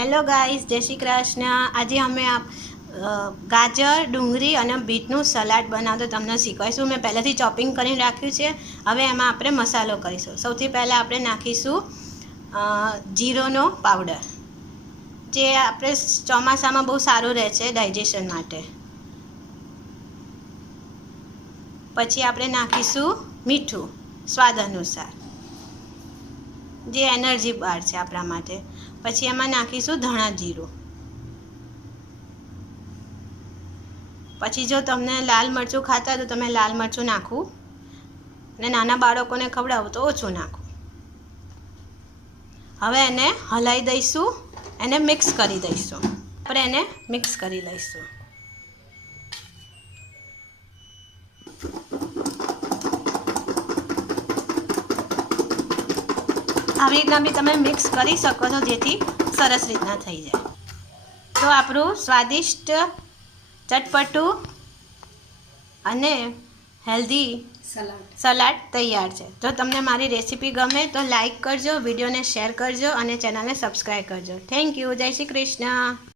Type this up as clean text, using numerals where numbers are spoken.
Hello guys, જય શ્રી કૃષ્ણ। આજે અમે ગાજર, ડુંગળી અને બીટનું સલાડ બનાવતો તમને શીખવાડીશું। મેં પહેલાંથી ચોપિંગ કરીને રાખ્યું છે। હવે એમાં આપણે મસાલો કરીશું। સૌથી પહેલાં આપણે નાખીશું જીરોનો પાવડર, જે આપણે ચોમાસામાં બહુ સારું રહે છે ડાયજેશન માટે। પછી આપણે નાખીશું મીઠું સ્વાદ અનુસાર, જે એનર્જી બાર છે આપણા માટે। પછી એમાં નાખીશું ધાણા જીરું। પછી જો તમને લાલ મરચું ખાતા હોય તો તમે લાલ મરચું નાખવું, અને નાના બાળકોને ખવડાવો તો ઓછું નાખવું। હવે એને હલાવી દઈશું, એને મિક્સ કરી દઈશું। આપણે એને મિક્સ કરી લઈશું। આવી રીતના બી તમે મિક્સ કરી શકો છો, જેથી સરસ રીતના થઈ જાય। તો આપણું સ્વાદિષ્ટ, ચટપટું અને હેલ્ધી સલાડ તૈયાર છે। જો તમને મારી રેસીપી ગમે તો લાઈક કરજો, વિડીયોને શેર કરજો અને ચેનલને સબસ્ક્રાઈબ કરજો। Thank you. જય શ્રી કૃષ્ણ।